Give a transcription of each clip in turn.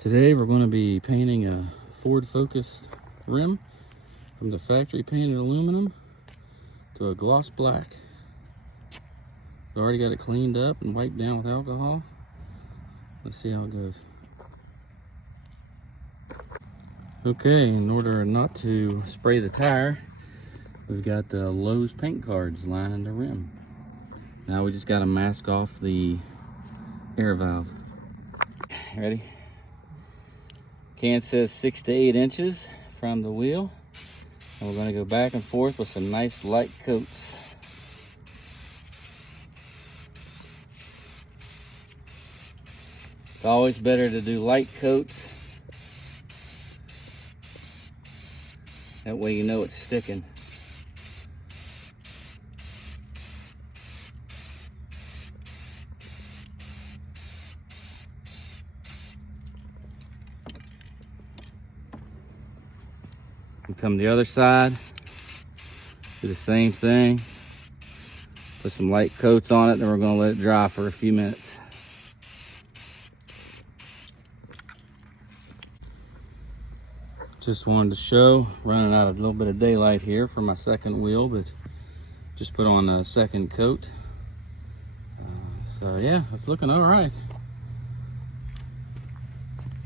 Today we're going to be painting a Ford Focus rim from the factory painted aluminum to a gloss black. We've already got it cleaned up and wiped down with alcohol. Let's see how it goes. Okay, in order not to spray the tire, we've got the Lowe's paint cards lining the rim. Now we just got to mask off the air valve. Ready? Can says 6 to 8 inches from the wheel. And we're going to go back and forth with some nice light coats. It's always better to do light coats. That way you know it's sticking. And come the other side, do the same thing. Put some light coats on it, then we're going to let it dry for a few minutes. Just wanted to show, running out of a little bit of daylight here for my second wheel, but just put on a second coat. So yeah, it's looking all right.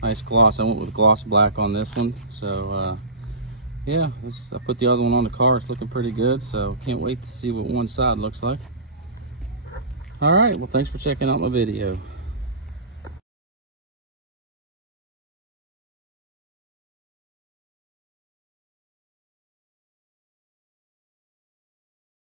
Nice gloss. I went with gloss black on this one. So yeah, I put the other one on the car. It's looking pretty good. So can't wait to see what one side looks like. All right, well, thanks for checking out my video.